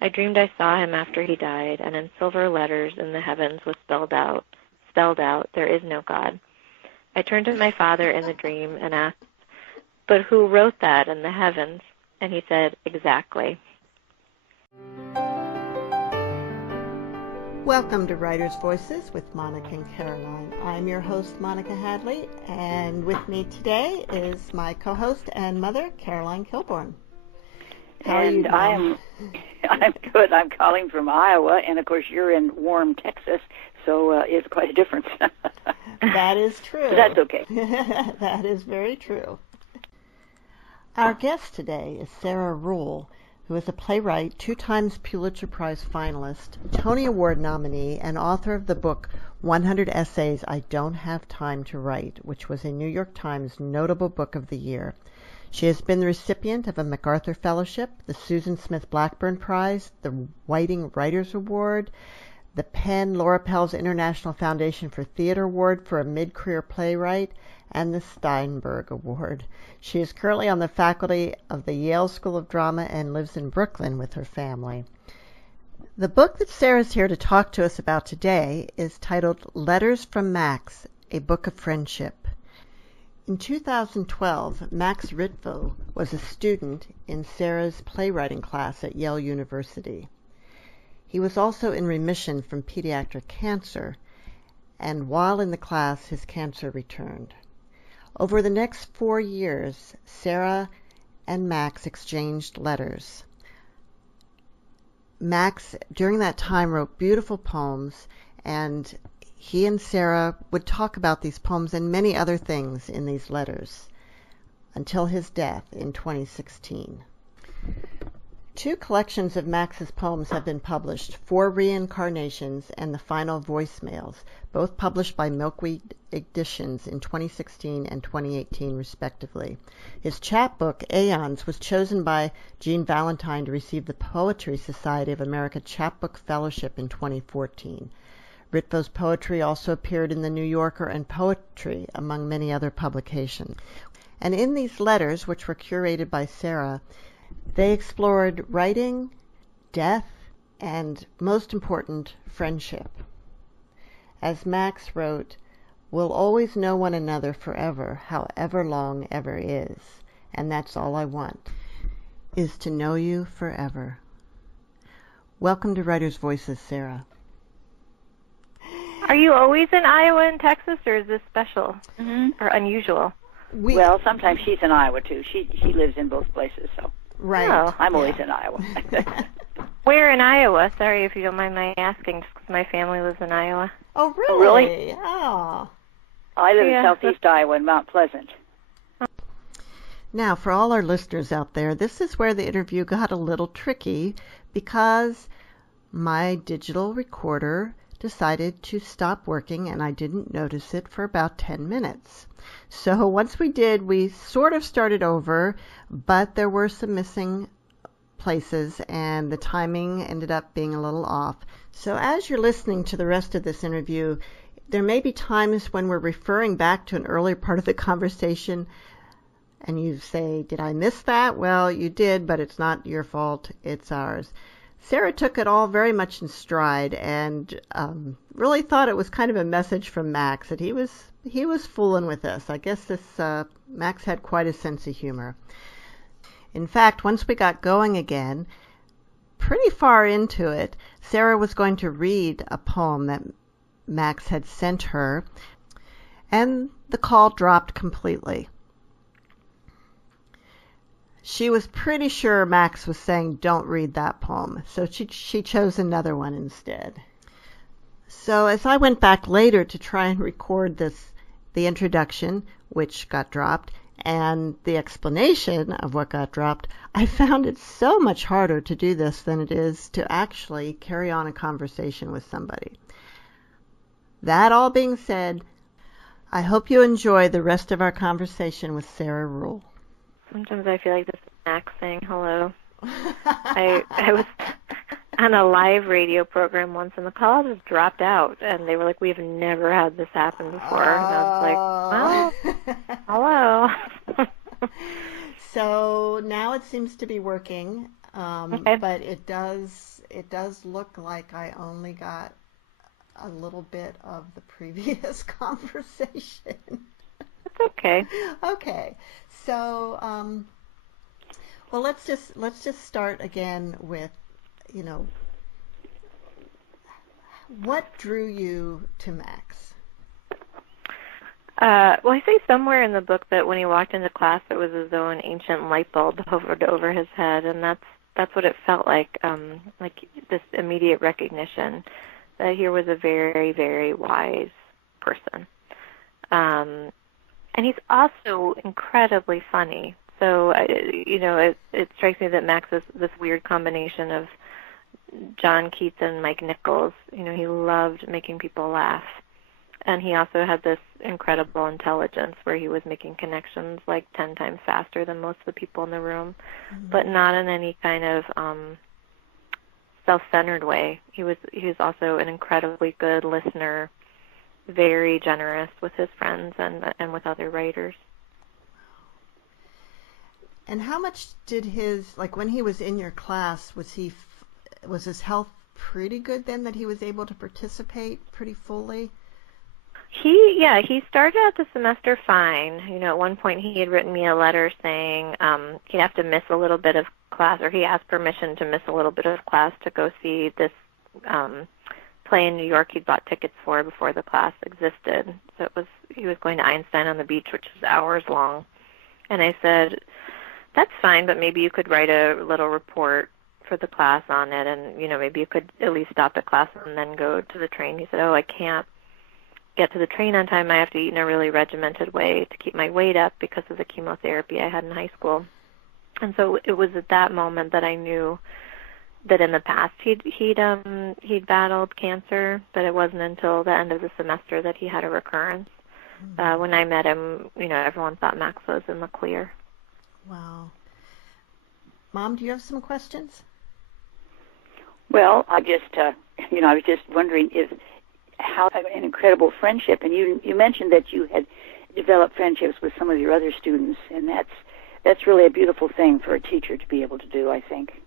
I dreamed I saw him after he died, and in silver letters in the heavens was spelled out, there is no God. I turned to my father in the dream and asked, but who wrote that in the heavens? And he said, exactly. Welcome to Writer's Voices with Monica and Caroline. I'm your host, Monica Hadley, and with me today is my co-host and mother, Caroline Kilborn. How are you doing? I'm good. I'm calling from Iowa, and of course you're in warm Texas, so it's quite a difference. That is true. But that's okay. That is very true. Our guest today is Sarah Ruhl, who is a playwright, 2 times Pulitzer Prize finalist, Tony Award nominee, and author of the book 100 Essays I Don't Have Time to Write, which was a New York Times Notable Book of the Year. She has been the recipient of a MacArthur Fellowship, the Susan Smith Blackburn Prize, the Whiting Writers Award, the Penn Laura Pels International Foundation for Theater Award for a Mid-Career Playwright, and the Steinberg Award. She is currently on the faculty of the Yale School of Drama and lives in Brooklyn with her family. The book that Sarah's here to talk to us about today is titled Letters from Max, A Book of Friendship. In 2012, Max Ritvo was a student in Sarah's playwriting class at Yale University. He was also in remission from pediatric cancer, and while in the class, his cancer returned. Over the next 4 years, Sarah and Max exchanged letters. Max, during that time, wrote beautiful poems, and he and Sarah would talk about these poems and many other things in these letters until his death in 2016. 2 collections of Max's poems have been published, 4 Reincarnations and The Final Voicemails, both published by Milkweed Editions in 2016 and 2018, respectively. His chapbook, Aeons, was chosen by Jean Valentine to receive the Poetry Society of America Chapbook Fellowship in 2014. Ritvo's poetry also appeared in The New Yorker and Poetry, among many other publications. And in these letters, which were curated by Sarah, they explored writing, death, and, most important, friendship. As Max wrote, "We'll always know one another forever, however long ever is, and that's all I want, is to know you forever." Welcome to Writer's Voices, Sarah. Are you always in Iowa and Texas, or is this special or unusual? Well, sometimes she's in Iowa, too. She lives in both places, so. Right. Oh. I'm always in Iowa. Where in Iowa? Sorry if you don't mind my asking, just because my family lives in Iowa. Oh, really? Oh, really? Oh. I live in southeast Iowa in Mount Pleasant. Now, for all our listeners out there, this is where the interview got a little tricky because my digital recorder decided to stop working and I didn't notice it for about 10 minutes. So once we did, we sort of started over, but there were some missing places and the timing ended up being a little off. So as you're listening to the rest of this interview, there may be times when we're referring back to an earlier part of the conversation and you say, did I miss that? Well, you did, but it's not your fault, it's ours. Sarah took it all very much in stride and really thought it was kind of a message from Max that he was fooling with us. I guess this Max had quite a sense of humor. In fact, once we got going again, pretty far into it, Sarah was going to read a poem that Max had sent her, and the call dropped completely. She was pretty sure Max was saying, don't read that poem, so she chose another one instead. So as I went back later to try and record the introduction, which got dropped, and the explanation of what got dropped, I found it so much harder to do this than it is to actually carry on a conversation with somebody. That all being said, I hope you enjoy the rest of our conversation with Sarah Ruhl. Sometimes I feel like this is Max saying hello. I was on a live radio program once, and the call just dropped out, and they were like, "We've never had this happen before." And I was like, "Well, hello." So now it seems to be working. Okay. but it does look like I only got a little bit of the previous conversation. It's okay. Okay, so well, let's just start again with, you know, what drew you to Max? Well, I say somewhere in the book that when he walked into class, it was as though an ancient light bulb hovered over his head, and that's what it felt like this immediate recognition that here was a very, very wise person. And he's also incredibly funny. So, it strikes me that Max is this weird combination of John Keats and Mike Nichols. You know, he loved making people laugh. And he also had this incredible intelligence where he was making connections like 10 times faster than most of the people in the room, but not in any kind of self-centered way. He was also an incredibly good listener, very generous with his friends and with other writers. And how much did when he was in your class, was his health pretty good then that he was able to participate pretty fully? He started out the semester fine. You know, at one point he had written me a letter saying he'd have to miss a little bit of class, or he asked permission to miss a little bit of class to go see this play in New York he'd bought tickets for before the class existed. So he was going to Einstein on the Beach, which is hours long. And I said, that's fine, but maybe you could write a little report for the class on it, and, you know, maybe you could at least stop at class and then go to the train. He said, I can't get to the train on time. I have to eat in a really regimented way to keep my weight up because of the chemotherapy I had in high school. And so it was at that moment that I knew that in the past he'd battled cancer, but it wasn't until the end of the semester that he had a recurrence. When I met him, you know, everyone thought Max was in the clear. Wow. Mom, do you have some questions? Well, I was just wondering how an incredible friendship, and you mentioned that you had developed friendships with some of your other students, and that's really a beautiful thing for a teacher to be able to do, I think.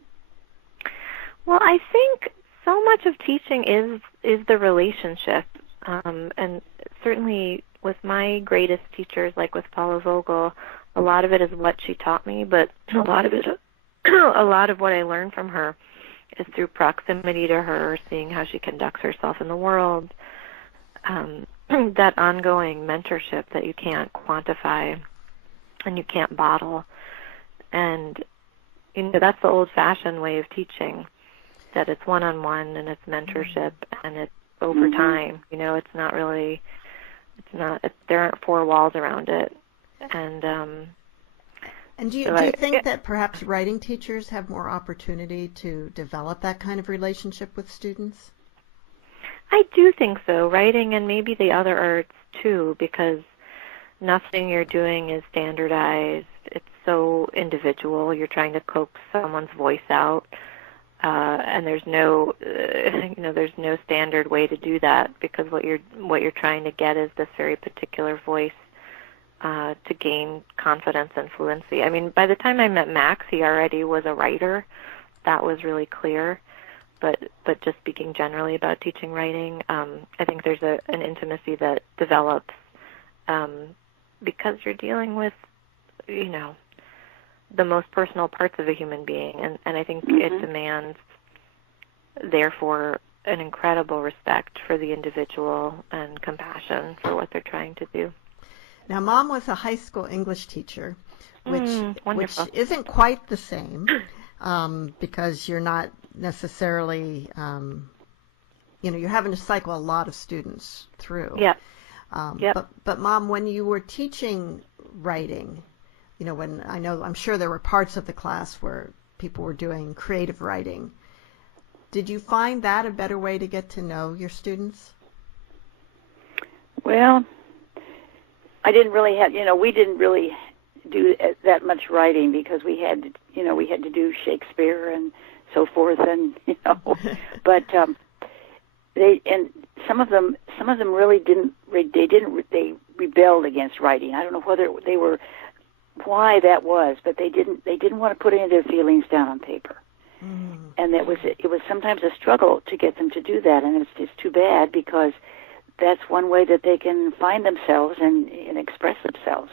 Well, I think so much of teaching is the relationship, and certainly with my greatest teachers, like with Paula Vogel, a lot of it is what she taught me, but a lot of what I learned from her is through proximity to her, seeing how she conducts herself in the world, that ongoing mentorship that you can't quantify and you can't bottle. And, you know, that's the old-fashioned way of teaching, that it's one-on-one and it's mentorship and it's over time. You know, there aren't four walls around it. And do you think that perhaps writing teachers have more opportunity to develop that kind of relationship with students? I do think so, writing and maybe the other arts too, because nothing you're doing is standardized. It's so individual. You're trying to coax someone's voice out, and there's no standard way to do that, because what you're trying to get is this very particular voice to gain confidence and fluency. I mean, by the time I met Max, he already was a writer. That was really clear. But just speaking generally about teaching writing, I think there's an intimacy that develops because you're dealing with, you know, the most personal parts of a human being. And I think it demands, therefore, an incredible respect for the individual and compassion for what they're trying to do. Now, Mom was a high school English teacher, which isn't quite the same because you're not necessarily, you're having to cycle a lot of students through. Yeah. But Mom, when you were teaching writing, you know, I'm sure there were parts of the class where people were doing creative writing. Did you find that a better way to get to know your students? Well, we didn't really do that much writing because we had to do Shakespeare and so forth, and but some of them really didn't. They rebelled against writing. I don't know why that was, but they didn't want to put any of their feelings down on paper. And it was sometimes a struggle to get them to do that, and it's too bad, because that's one way that they can find themselves and express themselves.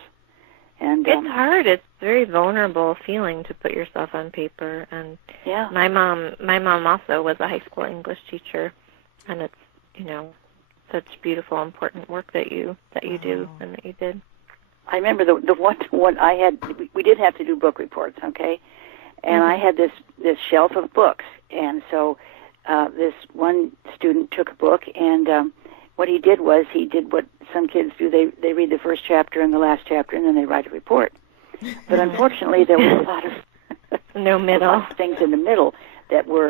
And it's hard. It's a very vulnerable feeling to put yourself on paper. And yeah, my mom also was a high school English teacher, and it's such beautiful, important work that you do and that you did. I remember the one I had. We did have to do book reports, okay, and I had this shelf of books, and so this one student took a book, and what he did was he did what some kids do. They read the first chapter and the last chapter, and then they write a report. But unfortunately, there was a lot of no middle, a lot of things in the middle that were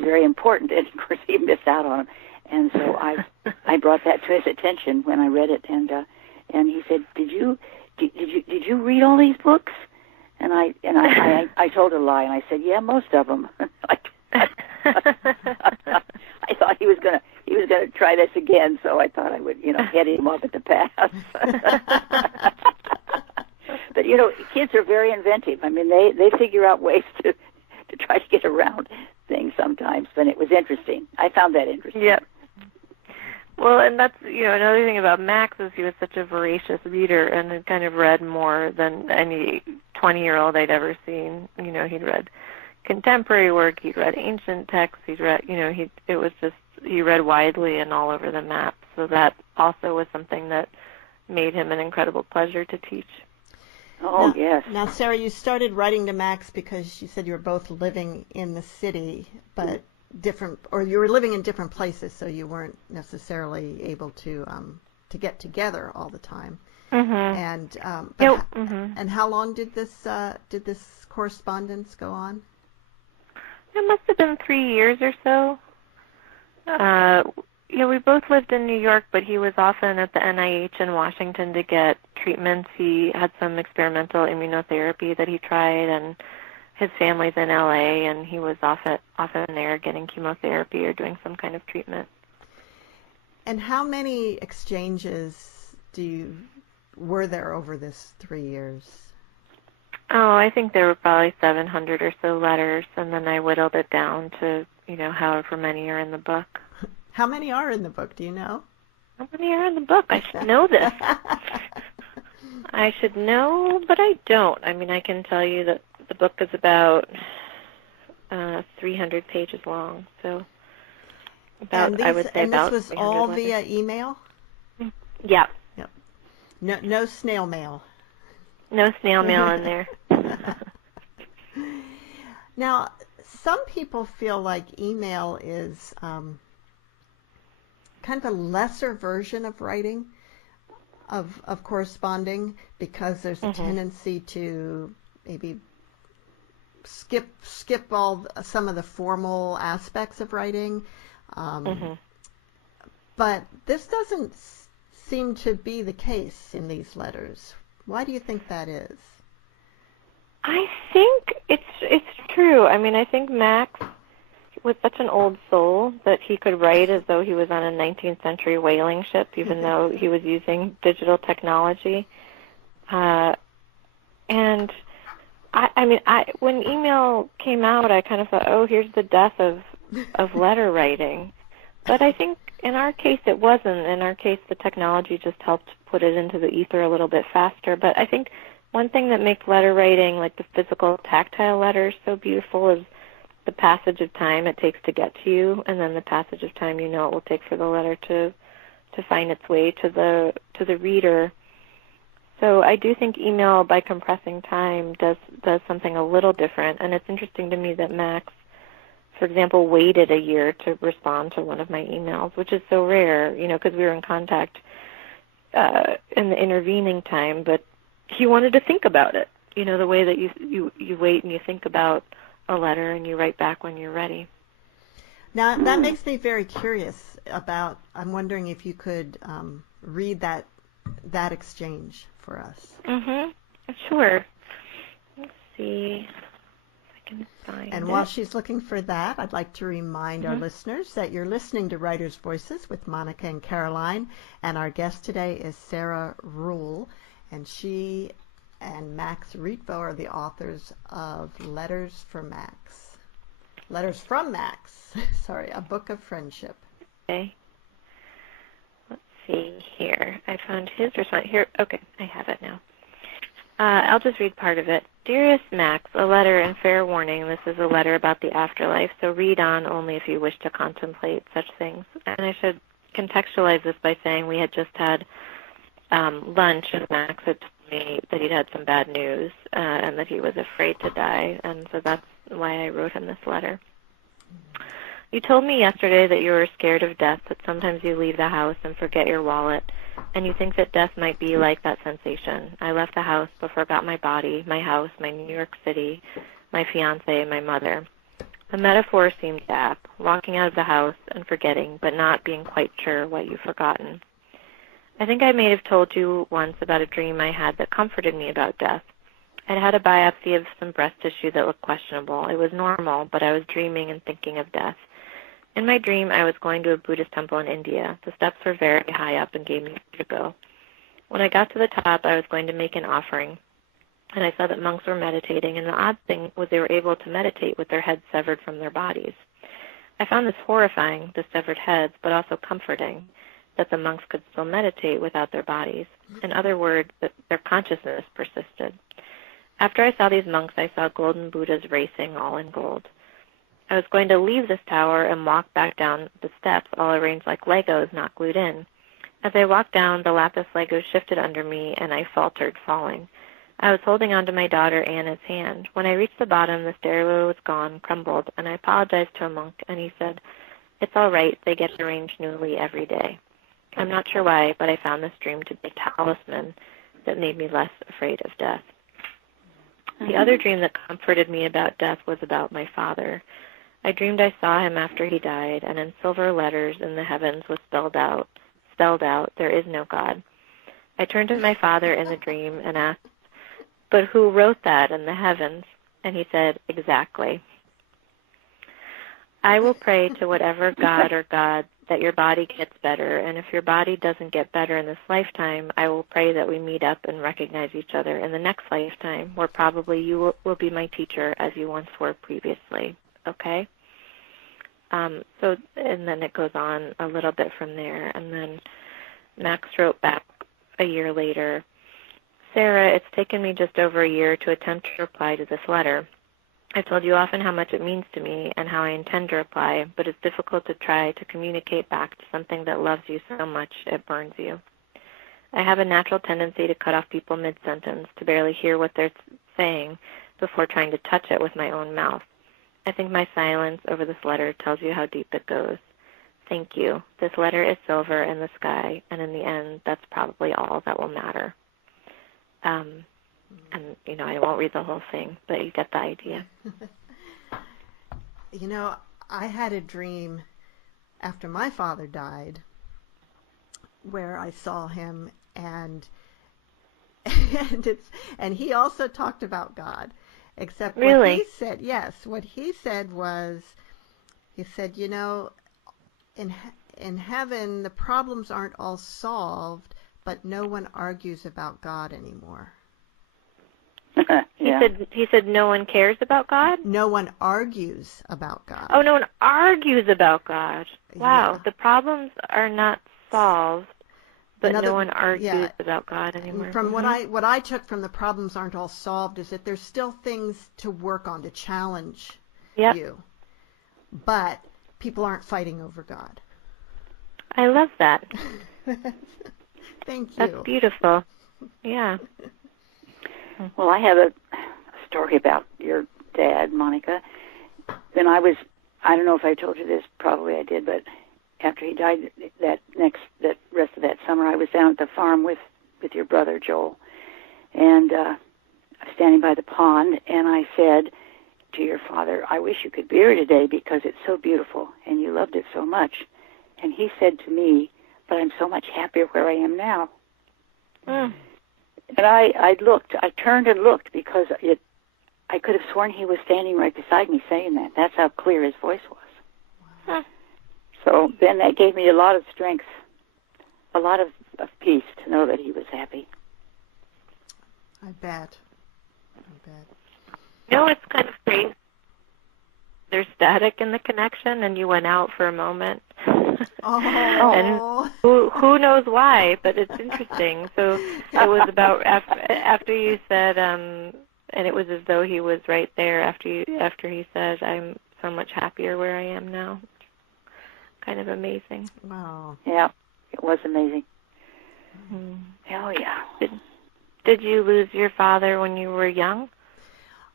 very important, and of course he missed out on them. And so I brought that to his attention when I read it, and he said, "Did you read all these books?" And I told a lie, and I said, "Yeah, most of them." I thought he was gonna try this again, so I thought I would head him up at the pass. But kids are very inventive. I mean, they figure out ways to try to get around things sometimes, and it was interesting. I found that interesting. Yeah. Well, and that's, another thing about Max is he was such a voracious reader and had kind of read more than any 20-year-old I'd ever seen. He'd read contemporary work, he'd read ancient texts, he'd read, he read widely and all over the map. So that also was something that made him an incredible pleasure to teach. Oh, yes. Now, Sarah, you started writing to Max because you said you were both living in the city, but you were living in different places, so you weren't necessarily able to get together all the time. And and how long did this correspondence go on? It must have been 3 years or so. We both lived in New York, but he was often at the NIH in Washington to get treatments. He had some experimental immunotherapy that he tried, and his family's in LA, and he was often there getting chemotherapy or doing some kind of treatment. And how many exchanges were there over this 3 years? Oh, I think there were probably 700 or so letters, and then I whittled it down to, however many are in the book. How many are in the book? Do you know? How many are in the book? I should know this. I should know, but I don't. I mean, I can tell you that the book is about 300 pages long, so I would say about 300 this was all letters. via email? Yeah. Yep. No snail mail. No snail mail in there. Now, some people feel like email is kind of a lesser version of writing, of corresponding, because there's a tendency to maybe skip some of the formal aspects of writing. But this doesn't seem to be the case in these letters. Why do you think that is? I think it's true. I mean, I think Max was such an old soul that he could write as though he was on a 19th century whaling ship, even though he was using digital technology. And when email came out, I kind of thought, oh, here's the death of letter writing. But I think in our case it wasn't. In our case, the technology just helped put it into the ether a little bit faster. But I think one thing that makes letter writing, like the physical, tactile letters, so beautiful is the passage of time it takes to get to you, and then the passage of time it will take for the letter to find its way to the reader. So I do think email, by compressing time, does something a little different. And it's interesting to me that Max, for example, waited a year to respond to one of my emails, which is so rare, because we were in contact in the intervening time, but he wanted to think about it, the way that you wait and you think about a letter and you write back when you're ready. Now, that makes me very curious about, I'm wondering if you could read that exchange for us. Sure. Let's see if I can find it. And while she's looking for that, I'd like to remind our listeners that you're listening to Writers' Voices with Monica and Caroline, and our guest today is Sarah Ruhl, and she and Max Rietveld are the authors of Letters for Max. Letters from Max. Sorry, a book of friendship. Okay. Let's see here. I found his response. Here, okay, I have it now. I'll just read part of it. Dearest Max, a letter and fair warning. This is a letter about the afterlife, so read on only if you wish to contemplate such things. And I should contextualize this by saying we had just had lunch, and Max had told me that he'd had some bad news and that he was afraid to die, and so that's why I wrote him this letter. You told me yesterday that you were scared of death, that sometimes you leave the house and forget your wallet, and you think that death might be like that sensation. I left the house but forgot my body, my house, my New York City, my fiancé, my mother. The metaphor seemed apt, walking out of the house and forgetting, but not being quite sure what you've forgotten. I think I may have told you once about a dream I had that comforted me about death. I'd had a biopsy of some breast tissue that looked questionable. It was normal, but I was dreaming and thinking of death. In my dream, I was going to a Buddhist temple in India. The steps were very high up and gave me nowhere to go. When I got to the top, I was going to make an offering, and I saw that monks were meditating, and the odd thing was they were able to meditate with their heads severed from their bodies. I found this horrifying, the severed heads, but also comforting, that the monks could still meditate without their bodies. In other words, that their consciousness persisted. After I saw these monks, I saw golden Buddhas racing, all in gold. I was going to leave this tower and walk back down the steps, all arranged like Legos, not glued in. As I walked down, the lapis Legos shifted under me, and I faltered, falling. I was holding on to my daughter Anna's hand. When I reached the bottom, the stairway was gone, crumbled, and I apologized to a monk, and he said, "It's all right, they get arranged newly every day." I'm not sure why, but I found this dream to be a talisman that made me less afraid of death. The other dream that comforted me about death was about my father. I dreamed I saw him after he died, and in silver letters in the heavens was spelled out, there is no God. I turned to my father in the dream and asked, "But who wrote that in the heavens?" And he said, "Exactly. I will pray to whatever God or God that your body gets better, and if your body doesn't get better in this lifetime, I will pray that we meet up and recognize each other in the next lifetime, where probably you will be my teacher as you once were previously. Okay?" And then it goes on a little bit from there, and then Max wrote back a year later, "Sarah, it's taken me just over a year to attempt to reply to this letter. I've told you often how much it means to me and how I intend to reply, but it's difficult to try to communicate back to something that loves you so much it burns you. I have a natural tendency to cut off people mid-sentence, to barely hear what they're saying before trying to touch it with my own mouth. I think my silence over this letter tells you how deep it goes. Thank you. This letter is silver in the sky, and in the end, that's probably all that will matter." And, I won't read the whole thing, but you get the idea. I had a dream after my father died where I saw him, and he also talked about God. Except really? What he said, yes, what he said was, he said, in heaven, the problems aren't all solved, but no one argues about God anymore. Yeah. He said no one cares about God? No one argues about God. Oh, no one argues about God. Wow, Yeah. the problems are not solved, but no one argues about God anymore. From what I took from the problems aren't all solved is that there's still things to work on, to challenge you. But people aren't fighting over God. I love that. Thank you. That's beautiful. Yeah. Well, I have a story about your dad, Monica. Then I don't know if I told you this, probably I did, but after he died that rest of that summer, I was down at the farm with your brother, Joel, and I was standing by the pond, and I said to your father, "I wish you could be here today because it's so beautiful, and you loved it so much." And he said to me, "But I'm so much happier where I am now." Mm. And I turned and looked because I could have sworn he was standing right beside me saying that. That's how clear his voice was. Huh. So then that gave me a lot of strength, a lot of peace to know that he was happy. I bet. It's kind of crazy. there's static in the connection, and you went out for a moment. Oh. And who knows why, but it's interesting. So it was about after you said, and it was as though he was right there after he said, "I'm so much happier where I am now." Kind of amazing. Wow. Yeah, it was amazing. Mm-hmm. Oh yeah. Did you lose your father when you were young?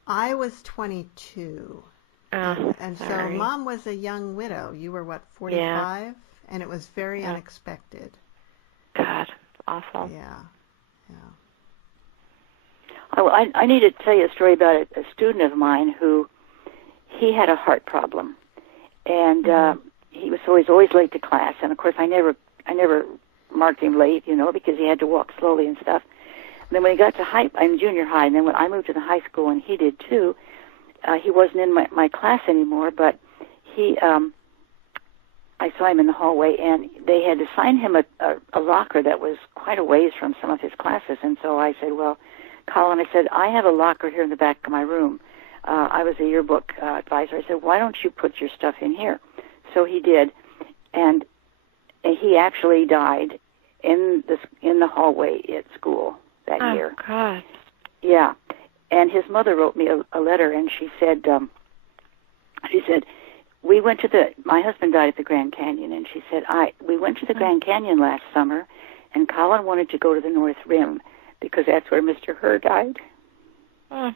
I was 22. And so Mom was a young widow. You were, what, 45? Yeah. And it was very unexpected. God, awful. Yeah. Oh, I need to tell you a story about a student of mine who, he had a heart problem. And he was always late to class. And, of course, I never marked him late, because he had to walk slowly and stuff. And then when he got to I'm junior high, and then when I moved to the high school, and he did too, he wasn't in my class anymore, but I saw him in the hallway, and they had assigned him a locker that was quite a ways from some of his classes. And so I said, well, Colin, I said, I have a locker here in the back of my room. I was a yearbook advisor. I said, why don't you put your stuff in here? So he did, and he actually died in the hallway at school that year. Oh, God. Yeah. And his mother wrote me a letter, and she said, we went to my husband died at the Grand Canyon, and she said, we went to the Grand Canyon last summer, and Colin wanted to go to the North Rim because that's where Mr. Herr died. God.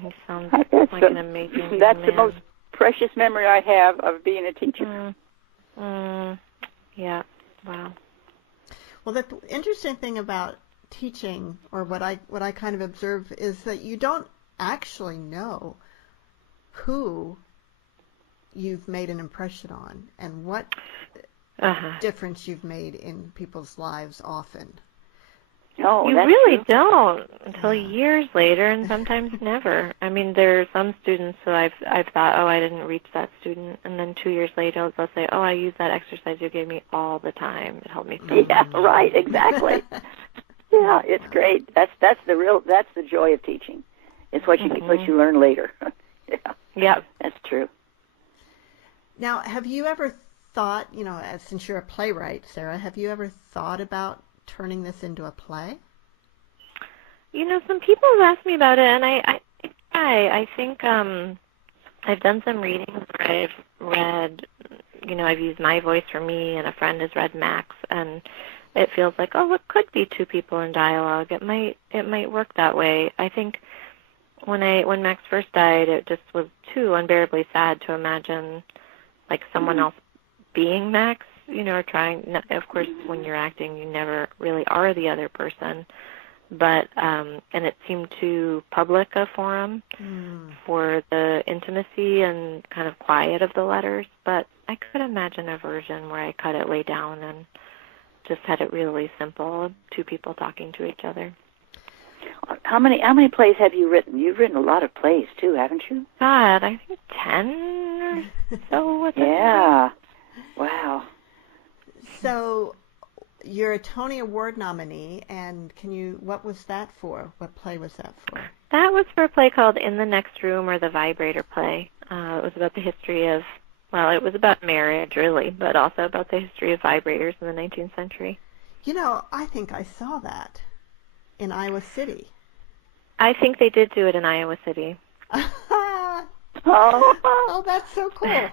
He sounds like an amazing That's man. the most precious memory I have of being a teacher. Yeah. Wow. Well, the interesting thing about teaching, or what I kind of observe, is that you don't actually know who you've made an impression on and what difference you've made in people's lives often. Oh, you really don't until years later, and sometimes never. I mean, there are some students who I've thought, I didn't reach that student, and then 2 years later they'll say, I used that exercise you gave me all the time. It helped me. Yeah, right, exactly. Yeah, it's great. That's the joy of teaching. It's what you learn later. Yeah, that's true. Now, have you ever thought, since you're a playwright, Sarah, have you ever thought about turning this into a play? Some people have asked me about it, and I think I've done some readings where I've read, I've used my voice for me, and a friend has read Max, and it feels like, it could be two people in dialogue. It might work that way. I think when Max first died, it just was too unbearably sad to imagine like someone else being Max. Trying, of course, when you're acting, you never really are the other person. But, and it seemed too public a forum for the intimacy and kind of quiet of the letters. But I could imagine a version where I cut it way down and just had it really simple, two people talking to each other. How many plays have you written? You've written a lot of plays, too, haven't you? God, I think 10 or so. Yeah. Wow. So you're a Tony Award nominee, and what was that for? What play was that for? That was for a play called In the Next Room, or the Vibrator play. It was about the history of, it was about marriage, really, but also about the history of vibrators in the 19th century. I think I saw that in Iowa City. I think they did do it in Iowa City. Oh, that's so cool.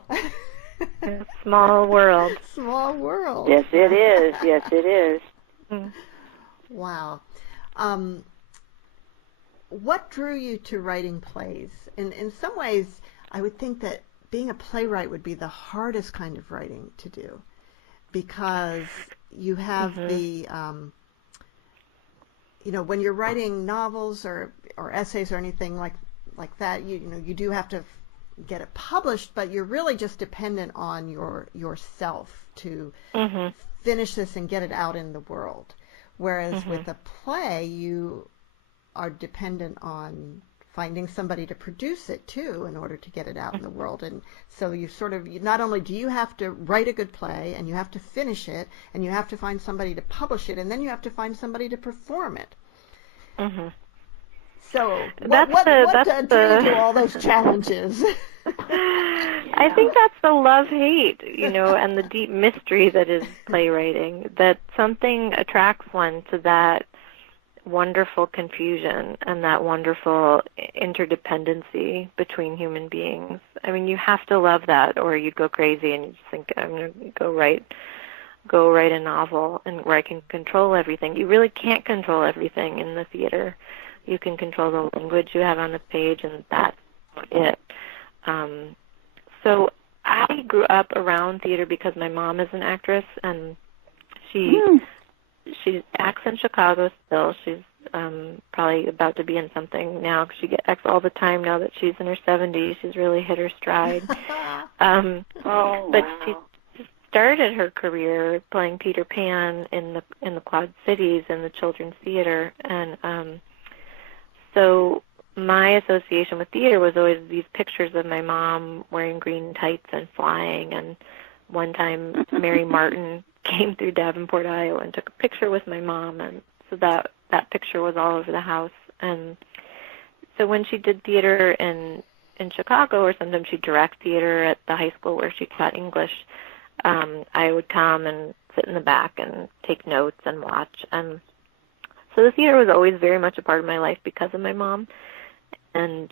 Small world. Small world. Yes, it is. Yes, it is. Wow. What drew you to writing plays? In some ways, I would think that being a playwright would be the hardest kind of writing to do, because you have the, when you're writing novels or essays or anything like that, you do have to get it published, but you're really just dependent on yourself to finish this and get it out in the world. Whereas with a play, you are dependent on finding somebody to produce it too in order to get it out in the world. And so you not only do you have to write a good play, and you have to finish it, and you have to find somebody to publish it, and then you have to find somebody to perform it. So what drew you to all those challenges? I think that's the love-hate, and the deep mystery that is playwriting, that something attracts one to that wonderful confusion and that wonderful interdependency between human beings. I mean, you have to love that, or you'd go crazy and you just think, I'm going to go write a novel and where I can control everything. You really can't control everything in the theater. You can control the language you have on the page, and that's it. So I grew up around theater because my mom is an actress, and she acts in Chicago still. She's probably about to be in something now, because she acts all the time now that she's in her 70s. She's really hit her stride. But she started her career playing Peter Pan in the Quad Cities in the Children's Theater, and so my association with theater was always these pictures of my mom wearing green tights and flying. And one time Mary Martin came through Davenport, Iowa, and took a picture with my mom, and so that picture was all over the house. And so when she did theater in Chicago, or sometimes she'd direct theater at the high school where she taught English, I would come and sit in the back and take notes and watch. And so the theater was always very much a part of my life because of my mom. And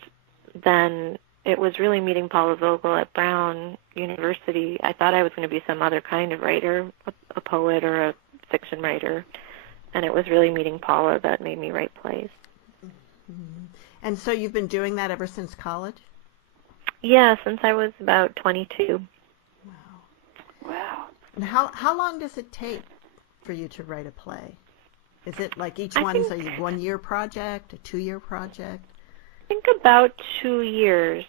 then it was really meeting Paula Vogel at Brown University. I thought I was going to be some other kind of writer, a poet or a fiction writer. And it was really meeting Paula that made me write plays. Mm-hmm. And so you've been doing that ever since college? Yeah, since I was about 22. Wow. And how long does it take for you to write a play? Is it like each one's a 1-year project, a 2-year project? I think about 2 years,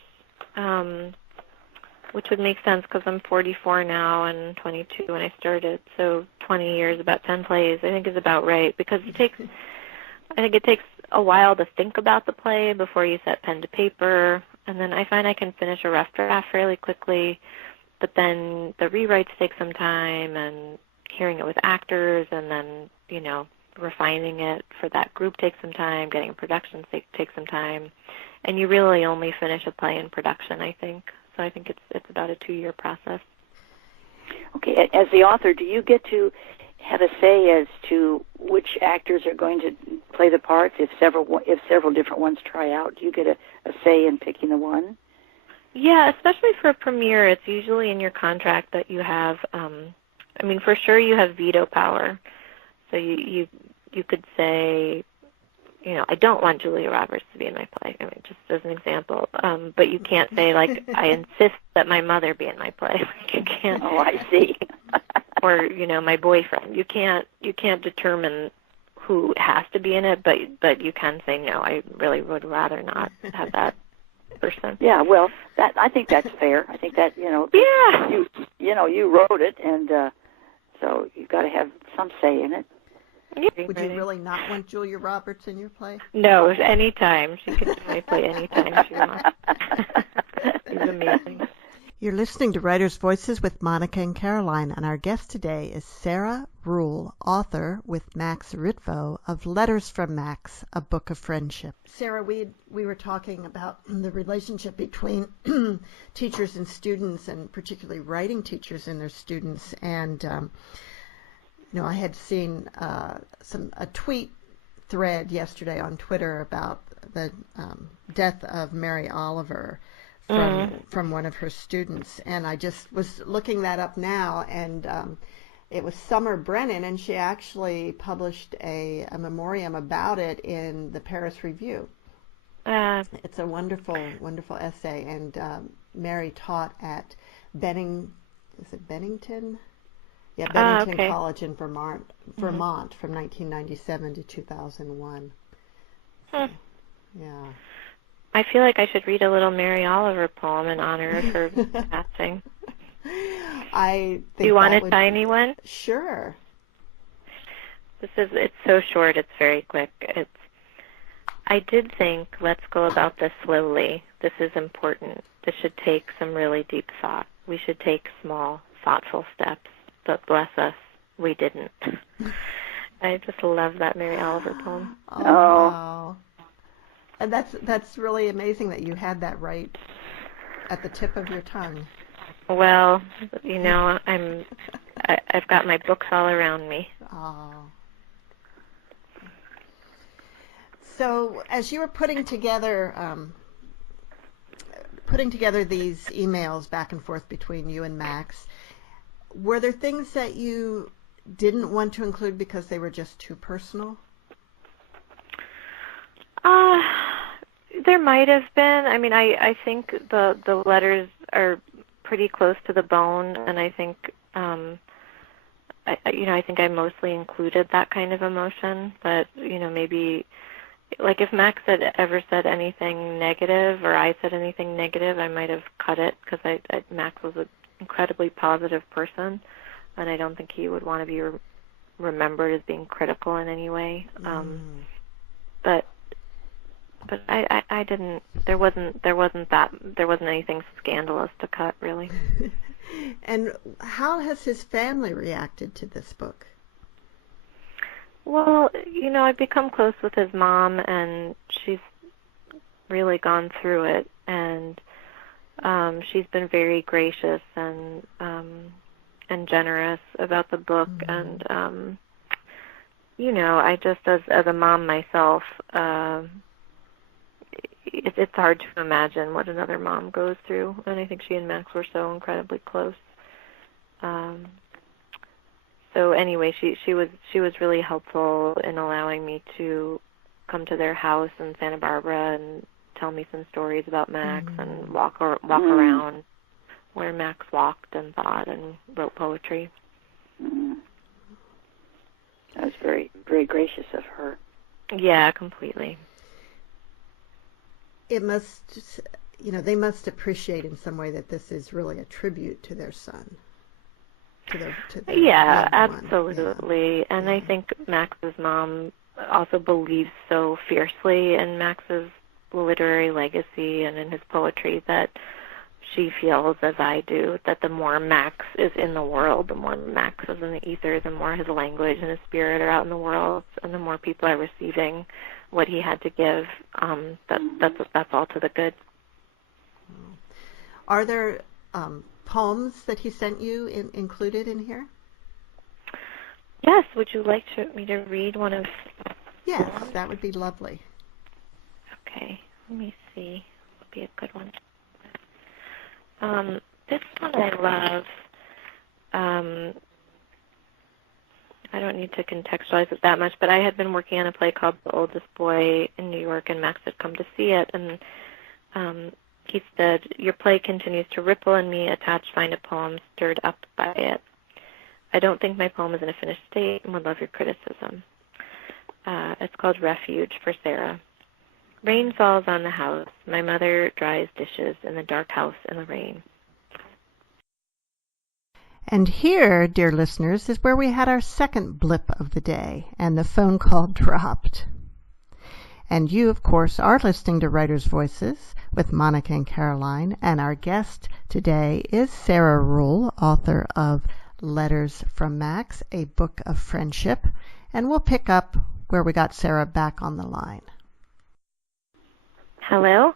which would make sense because I'm 44 now and 22 when I started. So 20 years, about 10 plays, I think is about right, because I think it takes a while to think about the play before you set pen to paper, and then I find I can finish a rough draft fairly quickly, but then the rewrites take some time, and hearing it with actors, and then, refining it for that group takes some time, getting a production takes some time, and you really only finish a play in production, I think. So I think it's about a 2-year process. Okay, as the author, do you get to have a say as to which actors are going to play the parts? If several different ones try out, do you get a say in picking the one? Yeah, especially for a premiere, it's usually in your contract that you have. For sure you have veto power. So you could say, I don't want Julia Roberts to be in my play, just as an example. But you can't say, like, I insist that my mother be in my play. You can't. Oh, I see. Or, my boyfriend. You can't determine who has to be in it, but you can say, no, I really would rather not have that person. Yeah, well, I think that's fair. I think that, Yeah. You wrote it, and so you've got to have some say in it. Would you really not want Julia Roberts in your play? No, anytime. She can do my play anytime she wants. She's amazing. You're listening to Writers' Voices with Monica and Caroline, and our guest today is Sara Ruhl, author with Max Ritvo of Letters from Max, a book of friendship. Sarah, we were talking about the relationship between teachers and students, and particularly writing teachers and their students, and I had seen a tweet thread yesterday on Twitter about the death of Mary Oliver from one of her students, and I just was looking that up now, and it was Summer Brennan, and she actually published a memoriam about it in the Paris Review. It's a wonderful, wonderful essay, and Mary taught at Bennington? Yeah, Bennington College in Vermont from 1997 to 2001. Yeah. I feel like I should read a little Mary Oliver poem in honor of her passing. I think. Do you want a tiny one? Sure. It's so short, it's very quick. I did think, let's go about this slowly. This is important. This should take some really deep thought. We should take small, thoughtful steps. But bless us, we didn't. I just love that Mary Oliver poem. Oh. And that's really amazing that you had that right at the tip of your tongue. Well, I've got my books all around me. Oh. So as you were putting together these emails back and forth between you and Max, were there things that you didn't want to include because they were just too personal? There might have been. I mean, I think the letters are pretty close to the bone, and I think I think I mostly included that kind of emotion. But maybe like if Max had ever said anything negative or I said anything negative, I might have cut it because Max was an incredibly positive person, and I don't think he would want to be remembered as being critical in any way. But I didn't. There wasn't anything scandalous to cut, really. And how has his family reacted to this book? Well, I've become close with his mom, and she's really gone through it, and she's been very gracious and generous about the book, and I just as a mom myself. It's hard to imagine what another mom goes through, and I think she and Max were so incredibly close. So anyway, she was really helpful in allowing me to come to their house in Santa Barbara and tell me some stories about Max and walk around where Max walked and thought and wrote poetry. That was very, very gracious of her. Yeah, completely. It must, they must appreciate in some way that this is really a tribute to their son. To their yeah, Yeah. absolutely. Yeah. And I think Max's mom also believes so fiercely in Max's literary legacy and in his poetry that she feels, as I do, that the more Max is in the world, the more Max is in the ether, the more his language and his spirit are out in the world, and the more people are receiving what he had to give, that's all to the good. Are there poems that he sent you included in here? Yes. Would you like me to read one of? Yes, that would be lovely. Okay. Let me see. Would be a good one. This one I love. I don't need to contextualize it that much, but I had been working on a play called The Oldest Boy in New York, and Max had come to see it, and he said, "Your play continues to ripple in me, attached find a poem stirred up by it. I don't think my poem is in a finished state and would love your criticism." It's called Refuge for Sarah. Rain falls on the house. My mother dries dishes in the dark house in the rain. And here, dear listeners, is where we had our second blip of the day, and the phone call dropped. And you, of course, are listening to Writers' Voices with Monica and Caroline, and our guest today is Sarah Ruhl, author of Letters from Max, a book of friendship, and we'll pick up where we got Sarah back on the line. Hello?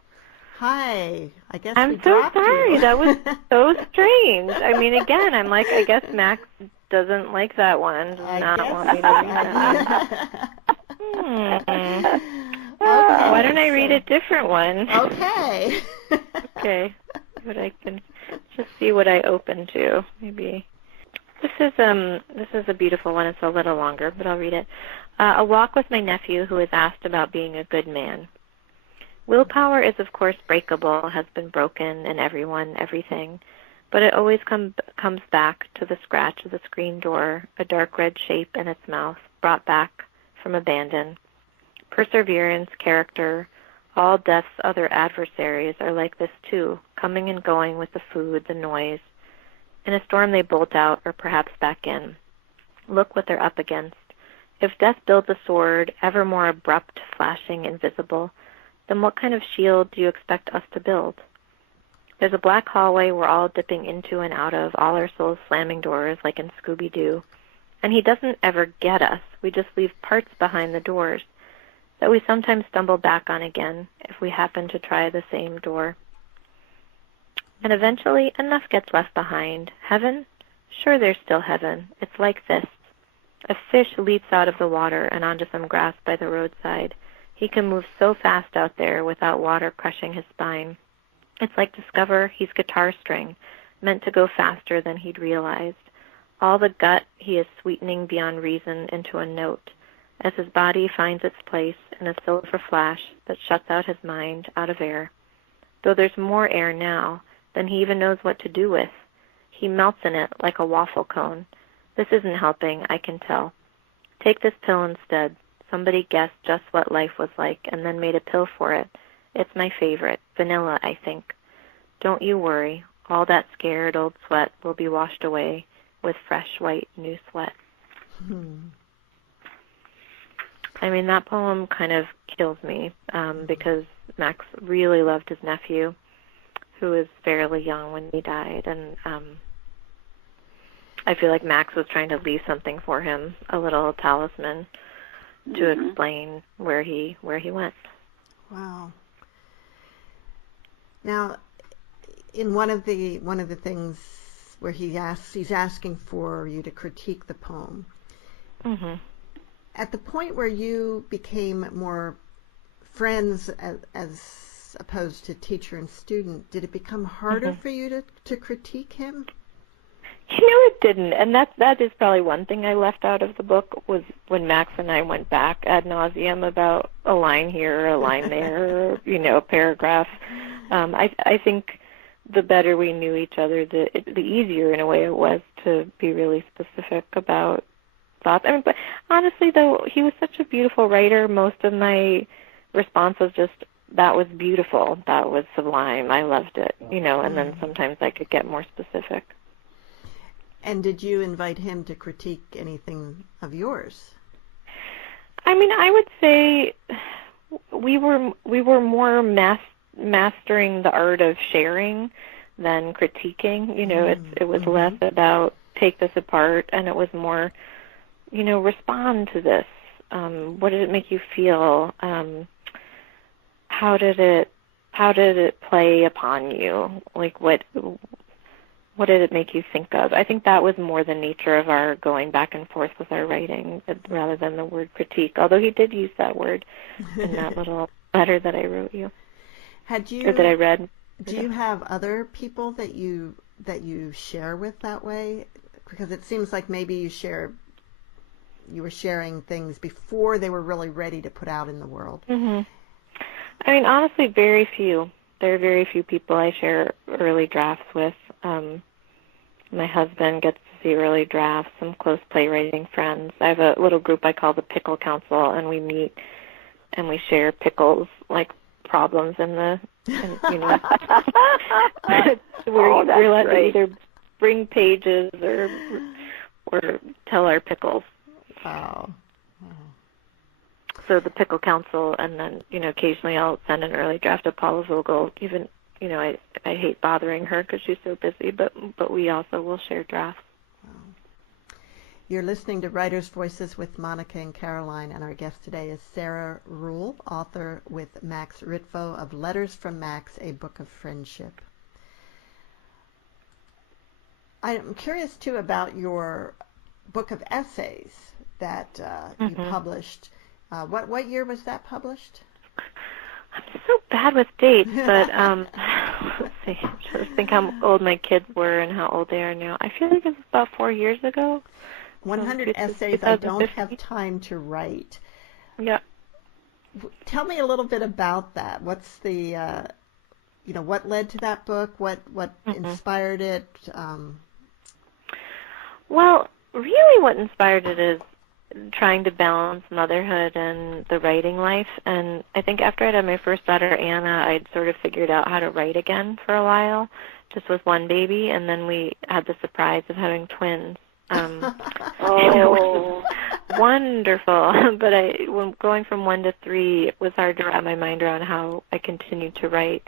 Hi. I guess I'm we so dropped sorry. you. That was so strange. I mean, again, I'm like, I guess Max doesn't like that one. Does not want me to read that one. Okay, Why don't I read a different one? Okay. Okay. But I can just see what I open to. Maybe. This is a beautiful one. It's a little longer, but I'll read it. A walk with my nephew who is asked about being a good man. Willpower is, of course, breakable, has been broken in everyone, everything, but it always comes back to the scratch of the screen door, a dark red shape in its mouth, brought back from abandon. Perseverance, character, all death's other adversaries are like this too, coming and going with the food, the noise. In a storm they bolt out, or perhaps back in. Look what they're up against. If death builds a sword, ever more abrupt, flashing, invisible, then what kind of shield do you expect us to build? There's a black hallway we're all dipping into and out of, all our souls slamming doors like in Scooby-Doo. And he doesn't ever get us. We just leave parts behind the doors. that we sometimes stumble back on again if we happen to try the same door. And eventually enough gets left behind. Heaven? Sure, there's still heaven. It's like this. A fish leaps out of the water and onto some grass by the roadside. He can move so fast out there without water crushing his spine. It's like discover he's guitar string, meant to go faster than he'd realized. All the gut he is sweetening beyond reason into a note, as his body finds its place in a silver flash that shuts out his mind out of air. Though there's more air now than he even knows what to do with. He melts in it like a waffle cone. This isn't helping, I can tell. Take this pill instead. Somebody guessed just what life was like and then made a pill for it. It's my favorite. Vanilla, I think. Don't you worry. All that scared old sweat will be washed away with fresh white new sweat. I mean, that poem kind of kills me because Max really loved his nephew, who was fairly young when he died, and I feel like Max was trying to leave something for him, a little talisman, to explain where he went. Wow. Now, in one of the things where he's asking for you to critique the poem. Mm-hmm. At the point where you became more friends as opposed to teacher and student, did it become harder for you to critique him? You know, it didn't, and that is probably one thing I left out of the book was when Max and I went back ad nauseum about a line here, a line there, or, a paragraph. I think the better we knew each other, the easier in a way it was to be really specific about thoughts. I mean, but honestly, though, he was such a beautiful writer. Most of my response was just, that was beautiful, that was sublime, I loved it, and then sometimes I could get more specific. And did you invite him to critique anything of yours? I mean, I would say we were more mastering the art of sharing than critiquing. It was less about take this apart, and it was more, respond to this. What did it make you feel? How did it play upon you? Like what did it make you think of? I think that was more the nature of our going back and forth with our writing rather than the word critique, although he did use that word in that little letter that I wrote you. Or that I read. Do you have other people that you share with that way? Because it seems like maybe you were sharing things before they were really ready to put out in the world. Mm-hmm. I mean, honestly, very few. There are very few people I share early drafts with. My husband gets to see early drafts, some close playwriting friends. I have a little group I call the Pickle Council, and we meet and we share pickles, like problems where we're allowed to either bring pages or tell our pickles. Wow. So the Pickle Council, and then, occasionally I'll send an early draft of Paula Vogel. Even, I hate bothering her because she's so busy, but we also will share drafts. Wow. You're listening to Writers' Voices with Monica and Caroline, and our guest today is Sarah Ruhl, author with Max Ritvo of Letters from Max, A Book of Friendship. I'm curious, too, about your book of essays that you published. What year was that published? I'm so bad with dates, but let's see. I'm trying to think how old my kids were and how old they are now. I feel like it was about 4 years ago. 100 essays I don't have time to write. Yeah. Tell me a little bit about that. What's the, what led to that book? What inspired it? Well, really what inspired it is trying to balance motherhood and the writing life. And I think after I had my first daughter, Anna, I'd sort of figured out how to write again for a while, just with one baby. And then we had the surprise of having twins. Which was wonderful. But when going from 1 to 3, it was hard to wrap my mind around how I continued to write.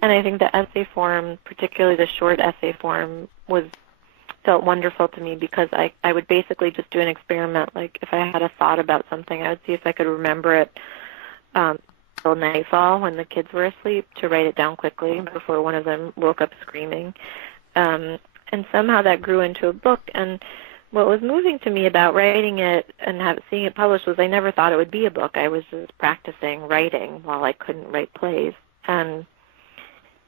And I think the essay form, particularly the short essay form, felt wonderful to me because I would basically just do an experiment. Like if I had a thought about something, I would see if I could remember it till nightfall when the kids were asleep to write it down quickly before one of them woke up screaming. And somehow that grew into a book. And what was moving to me about writing it and seeing it published was I never thought it would be a book. I was just practicing writing while I couldn't write plays. And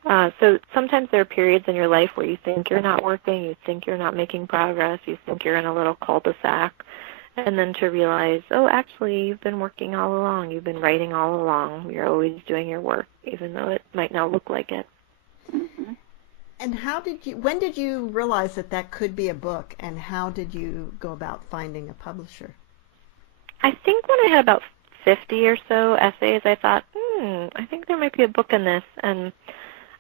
so sometimes there are periods in your life where you think you're not working, you think you're not making progress, you think you're in a little cul-de-sac, and then to realize, oh, actually, you've been working all along, you've been writing all along, you're always doing your work, even though it might not look like it. Mm-hmm. And when did you realize that could be a book, and how did you go about finding a publisher? I think when I had about 50 or so essays, I thought, I think there might be a book in this. And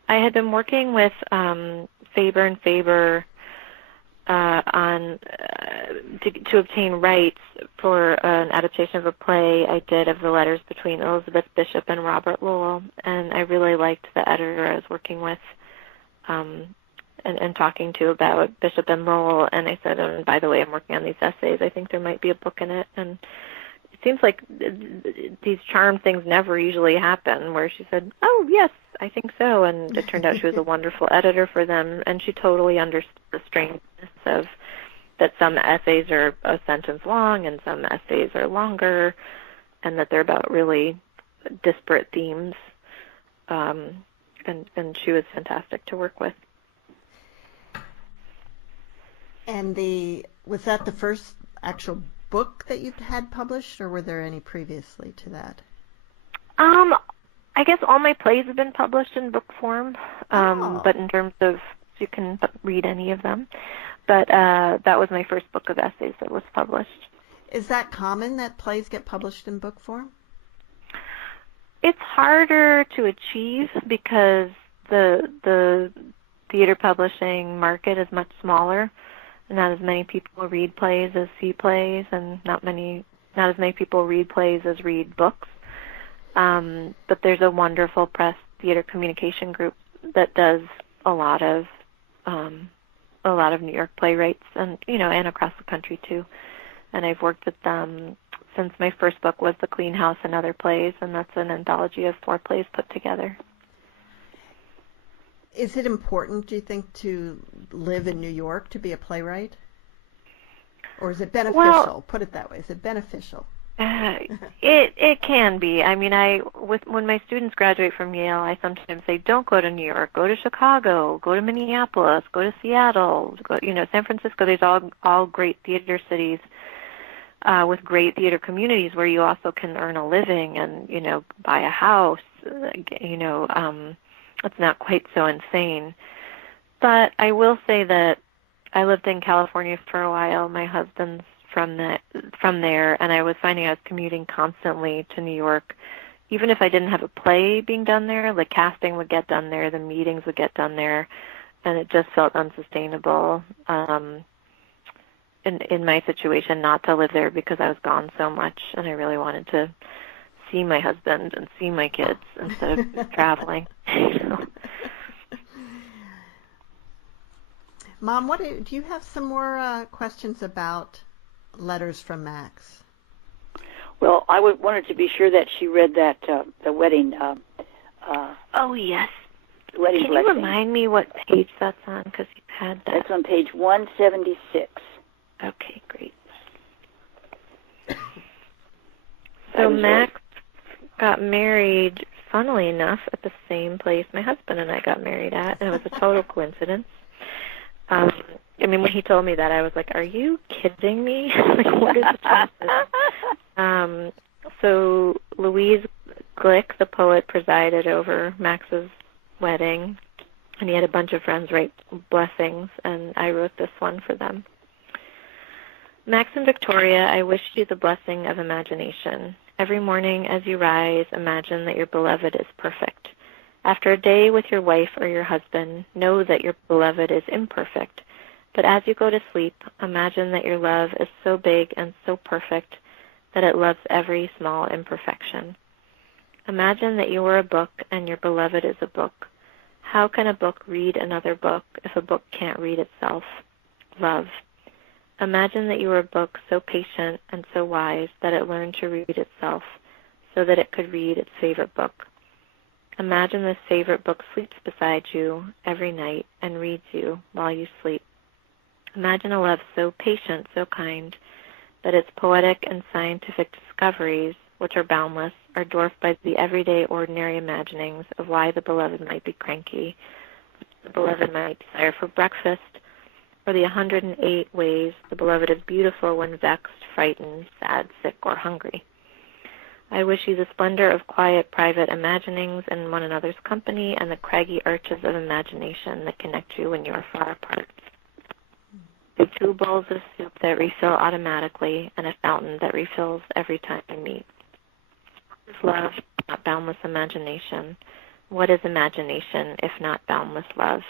I had been working with Faber and Faber to obtain rights for an adaptation of a play I did of the letters between Elizabeth Bishop and Robert Lowell. And I really liked the editor I was working with and talking to about Bishop and Lowell. And I said, oh, and by the way, I'm working on these essays. I think there might be a book in it. And it seems like these charm things never usually happen, where she said, oh, yes, I think so. And it turned out she was a wonderful editor for them, and she totally understood the strangeness of that some essays are a sentence long and some essays are longer, and that they're about really disparate themes. And she was fantastic to work with. And was that the first actual book that you had published, or were there any previously to that? I guess all my plays have been published in book form, but in terms of you can read any of them. But that was my first book of essays that was published. Is that common that plays get published in book form? It's harder to achieve because the theater publishing market is much smaller. Not as many people read plays as see plays, and not as many people read plays as read books. But there's a wonderful press theater communication group that does a lot of New York playwrights, and and across the country too. And I've worked with them since my first book was The Clean House and Other Plays, and that's an anthology of 4 plays put together. Is it important, do you think, to live in New York to be a playwright? Or is it beneficial? Well, put it that way. Is it beneficial? It can be. I mean, when my students graduate from Yale, I sometimes say, don't go to New York, go to Chicago, go to Minneapolis, go to Seattle, go, San Francisco. There's all great theater cities with great theater communities where you also can earn a living and, buy a house. It's not quite so insane. But I will say that I lived in California for a while. My husband's from there, and I was finding I was commuting constantly to New York. Even if I didn't have a play being done there, the casting would get done there, the meetings would get done there, and it just felt unsustainable in my situation not to live there because I was gone so much, and I really wanted to see my husband and see my kids instead of traveling. Mom, do you have some more questions about Letters from Max? Well, I wanted to be sure that she read that the wedding. Oh yes. Wedding Can blessing. you remind me what page that's on? Because you had that. That's on page 176. Okay, great. So Max got married, funnily enough, at the same place my husband and I got married at, and it was a total coincidence. When he told me that, I was like, are you kidding me? What is the chances? So Louise Glick, the poet, presided over Max's wedding, and he had a bunch of friends write blessings, and I wrote this one for them. Max and Victoria, I wish you the blessing of imagination. Every morning as you rise, imagine that your beloved is perfect. After a day with your wife or your husband, know that your beloved is imperfect. But as you go to sleep, imagine that your love is so big and so perfect that it loves every small imperfection. Imagine that you are a book and your beloved is a book. How can a book read another book if a book can't read itself? Love. Imagine that you are a book so patient and so wise that it learned to read itself, so that it could read its favorite book. Imagine this favorite book sleeps beside you every night and reads you while you sleep. Imagine a love so patient, so kind, that its poetic and scientific discoveries, which are boundless, are dwarfed by the everyday, ordinary imaginings of why the beloved might be cranky, the beloved might desire for breakfast, or the 108 ways the beloved is beautiful when vexed, frightened, sad, sick, or hungry. I wish you the splendor of quiet, private imaginings in one another's company and the craggy arches of imagination that connect you when you are far apart. The 2 bowls of soup that refill automatically and a fountain that refills every time you meet. What is love, not boundless imagination? What is imagination, if not boundless love?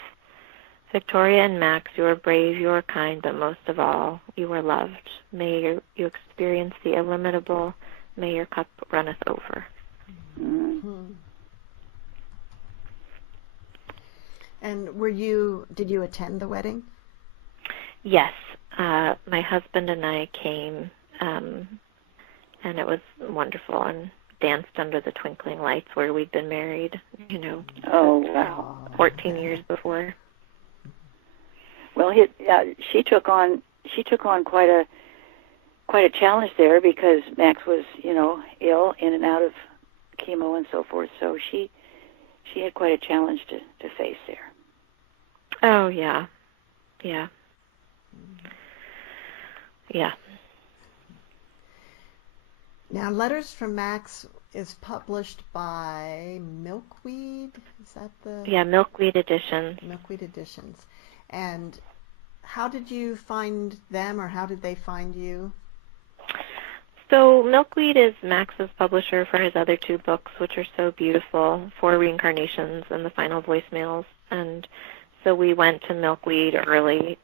Victoria and Max, you are brave, you are kind, but most of all, you are loved. May you experience the illimitable. May your cup runneth over. Mm-hmm. And did you attend the wedding? Yes. My husband and I came, and it was wonderful, and danced under the twinkling lights where we'd been married, Oh, wow. 14 years before. Well, she took on quite a challenge there because Max was, ill, in and out of chemo and so forth. So she had quite a challenge to face there. Oh, yeah. Yeah. Yeah. Now, Letters from Max is published by Milkweed. Is that the? Yeah, Milkweed Editions. Milkweed Editions. And how did you find them, or how did they find you? So Milkweed is Max's publisher for his other 2 books, which are so beautiful, 4 Reincarnations and The Final Voicemails. And so we went to Milkweed early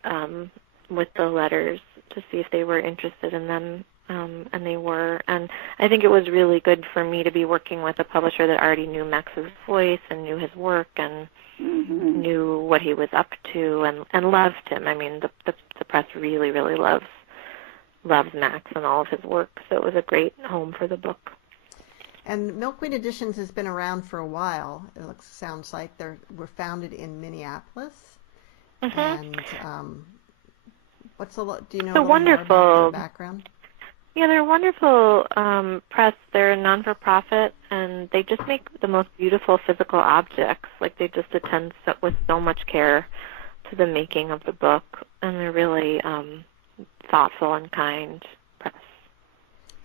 with the letters to see if they were interested in them, and they were. And I think it was really good for me to be working with a publisher that already knew Max's voice and knew his work and knew what he was up to and loved him. I mean, the press really, really loves Max and all of his work, so it was a great home for the book. And Milkweed Editions has been around for a while. Sounds like they were founded in Minneapolis. Mm-hmm. And do you know a little more about their background? Yeah, they're a wonderful press. They're a non-for-profit, and they just make the most beautiful physical objects. Like, they just attend with so much care to the making of the book, and they're really thoughtful and kind press.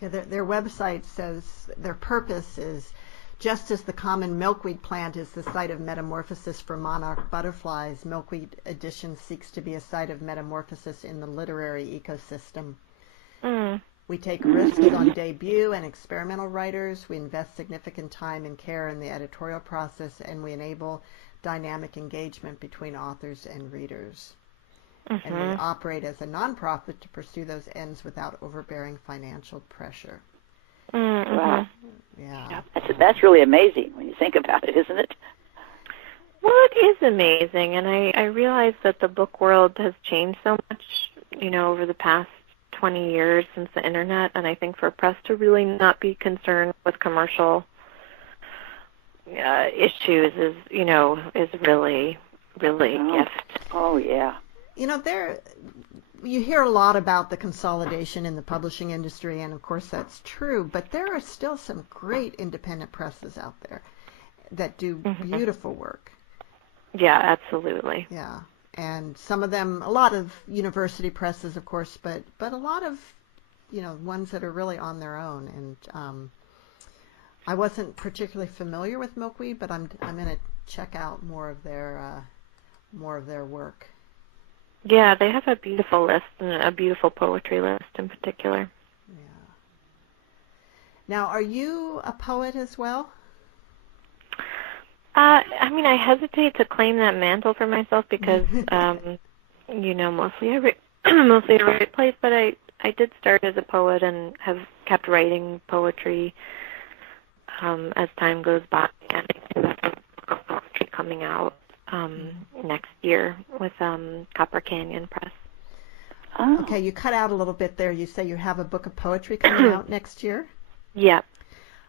Yeah, their website says their purpose is, just as the common milkweed plant is the site of metamorphosis for monarch butterflies, Milkweed Edition seeks to be a site of metamorphosis in the literary ecosystem. We take risks on debut and experimental writers. We invest significant time and care in the editorial process, and we enable dynamic engagement between authors and readers. And we operate as a nonprofit to pursue those ends without overbearing financial pressure. Wow. Yeah. That's really amazing when you think about it, isn't it? Well, it is amazing, and I realize that the book world has changed so much, over the past 20 years since the internet, and I think for press to really not be concerned with commercial issues is really, really a gift. Oh, yeah. You hear a lot about the consolidation in the publishing industry, and of course that's true, but there are still some great independent presses out there that do beautiful work. Yeah, absolutely. Yeah. And some of them, a lot of university presses, of course, but a lot of, ones that are really on their own. And I wasn't particularly familiar with Milkweed, but I'm going to check out more of their work. Yeah, they have a beautiful list, and a beautiful poetry list in particular. Yeah. Now, are you a poet as well? I hesitate to claim that mantle for myself because, mostly I write plays, but I did start as a poet and have kept writing poetry as time goes by, and I do have a book of poetry coming out next year with Copper Canyon Press. Oh. Okay, you cut out a little bit there. You say you have a book of poetry coming out next year? Yeah.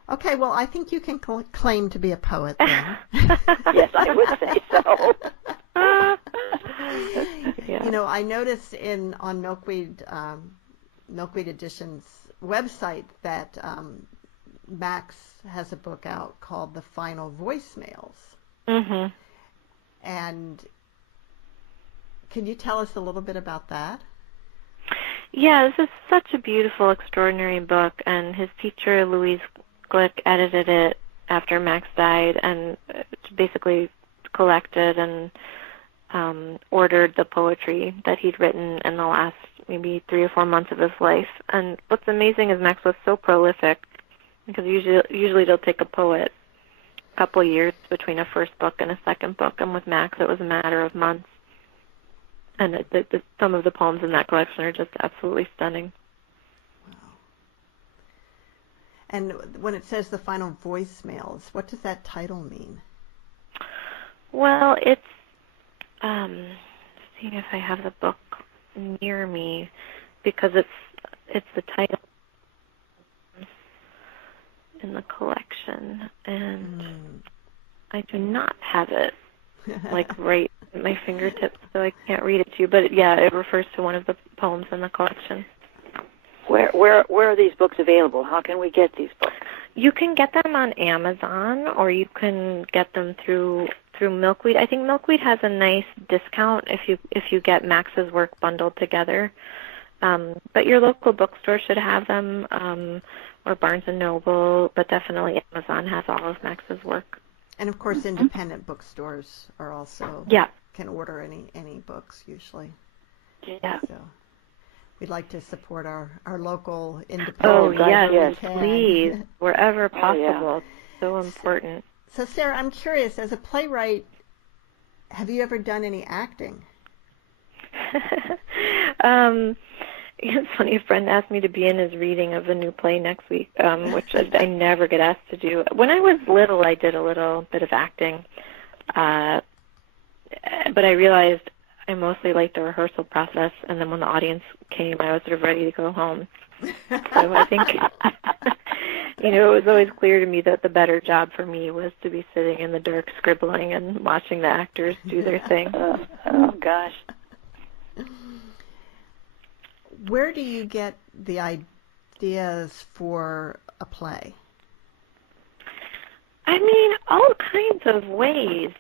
Okay, well, I think you can claim to be a poet then. Yes, I would say so. You know, I noticed on Milkweed Edition's website that Max has a book out called The Final Voicemails. Mm-hmm. And can you tell us a little bit about that? Yeah, this is such a beautiful, extraordinary book, and his teacher, Louise Glick, edited it after Max died, and basically collected and ordered the poetry that he'd written in the last maybe 3 or 4 months of his life. And what's amazing is Max was so prolific, because usually it'll take a poet a couple years between a first book and a second book, and with Max it was a matter of months. And some of the poems in that collection are just absolutely stunning. Wow. And when it says The Final Voicemails, what does that title mean? Well, it's seeing if I have the book near me, because it's the title in the collection, and I do not have it like right at my fingertips, so I can't read it to you. But yeah, it refers to one of the poems in the collection. Where are these books available? How can we get these books? You can get them on Amazon, or you can get them through Milkweed. I think Milkweed has a nice discount if you get Max's work bundled together. But your local bookstore should have them, or Barnes and Noble, but definitely Amazon has all of Max's work. And of course, independent bookstores are also can order any books usually. Yeah. So we'd like to support our local independent. Oh yes, please, wherever possible. Oh, yeah. It's so important. So Sarah, I'm curious, as a playwright, have you ever done any acting? It's funny, a friend asked me to be in his reading of the new play next week, which I never get asked to do. When I was little, I did a little bit of acting, but I realized I mostly liked the rehearsal process, and then when the audience came, I was sort of ready to go home. So I think, it was always clear to me that the better job for me was to be sitting in the dark scribbling and watching the actors do their thing. Oh gosh. Where do you get the ideas for a play? I mean, all kinds of ways.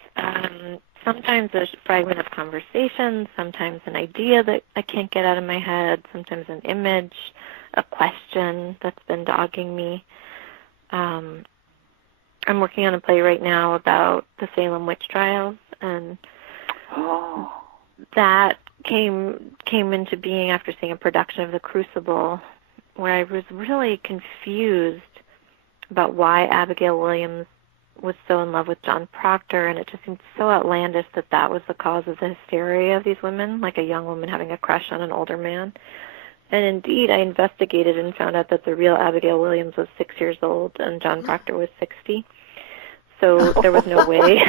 Sometimes a fragment of conversation, sometimes an idea that I can't get out of my head, sometimes an image, a question that's been dogging me. I'm working on a play right now about the Salem witch trials, and that came into being after seeing a production of The Crucible, where I was really confused about why Abigail Williams was so in love with John Proctor, and it just seemed so outlandish that was the cause of the hysteria of these women, like a young woman having a crush on an older man. And indeed, I investigated and found out that the real Abigail Williams was 6 years old and John Proctor was 60. So there was no way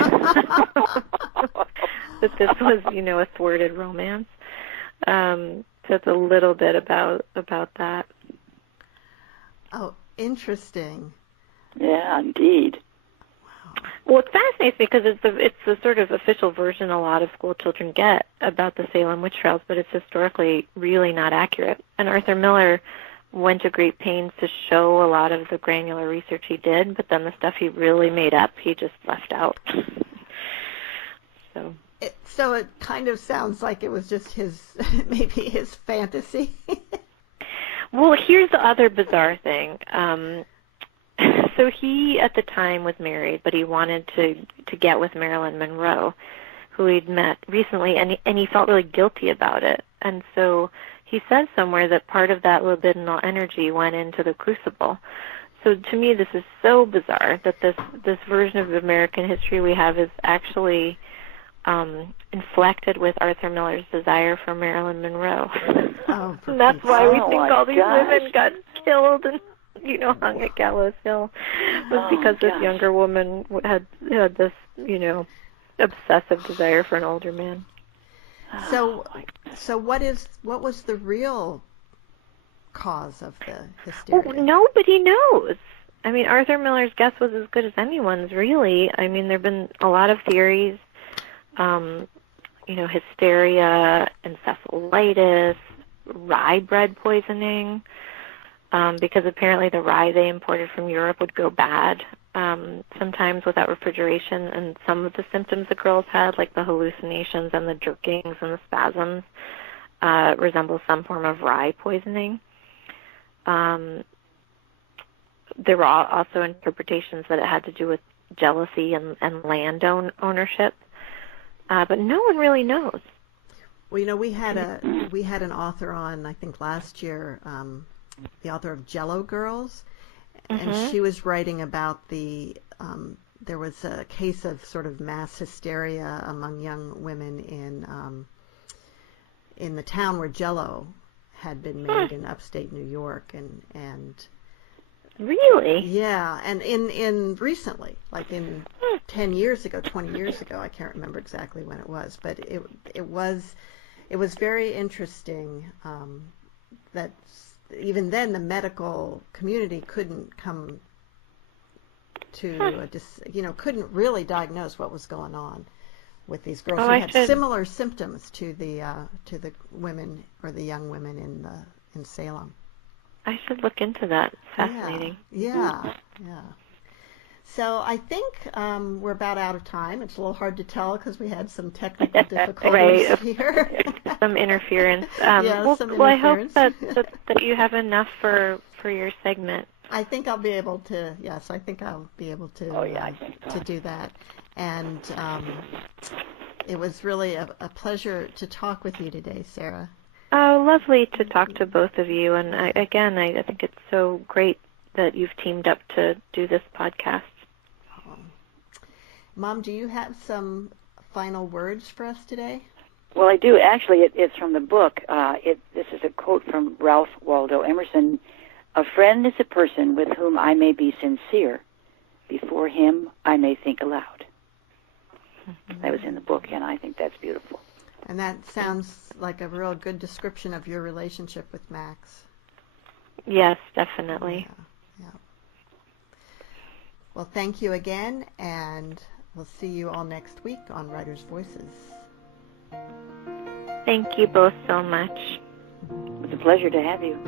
that this was, a thwarted romance. So it's a little bit about that. Oh, interesting. Yeah, indeed. Well, it fascinates me because it's the sort of official version a lot of school children get about the Salem witch trials, but it's historically really not accurate. And Arthur Miller went to great pains to show a lot of the granular research he did, but then the stuff he really made up, he just left out. So it kind of sounds like it was just maybe his fantasy. Well, here's the other bizarre thing. So he, at the time, was married, but he wanted to get with Marilyn Monroe, who he'd met recently, and he felt really guilty about it. And so he says somewhere that part of that libidinal energy went into the Crucible. So to me, this is so bizarre that this version of American history we have is actually inflected with Arthur Miller's desire for Marilyn Monroe. Oh, and that's why we think all these gosh. women got killed and hung at Gallows Hill, was because this younger woman had this, obsessive desire for an older man. So what was the real cause of the hysteria? Well, nobody knows. I mean, Arthur Miller's guess was as good as anyone's, really. I mean, there have been a lot of theories, hysteria, encephalitis, rye bread poisoning, because apparently the rye they imported from Europe would go bad sometimes without refrigeration, and some of the symptoms the girls had, like the hallucinations and the jerkings and the spasms, resemble some form of rye poisoning. There were also interpretations that it had to do with jealousy and land ownership, but no one really knows. Well, we had an author on, I think last year, the author of Jello Girls, and she was writing about there was a case of sort of mass hysteria among young women in the town where Jello had been made in upstate New York, and really, yeah, and in recently, like in 10 years ago, 20 years ago, I can't remember exactly when it was, but it was very interesting that even then the medical community couldn't come to couldn't really diagnose what was going on with these girls who had similar symptoms to the women or the young women in Salem. I should look into that. It's fascinating. Yeah. So I think we're about out of time. It's a little hard to tell because we had some technical difficulties here. Some interference. Some interference. I hope that you have enough for your segment. I think I'll be able to. Yes, I think I'll be able to. I think so. To do that. And it was really a pleasure to talk with you today, Sarah. Oh, lovely to talk to both of you. And I think it's so great that you've teamed up to do this podcast. Mom, do you have some final words for us today? Well, I do. Actually, it's from the book. This is a quote from Ralph Waldo Emerson. "A friend is a person with whom I may be sincere. Before him, I may think aloud." That was in the book, and I think that's beautiful. And that sounds like a real good description of your relationship with Max. Yes, definitely. Yeah. Well, thank you again, and we'll see you all next week on Writers' Voices. Thank you both so much. It was a pleasure to have you.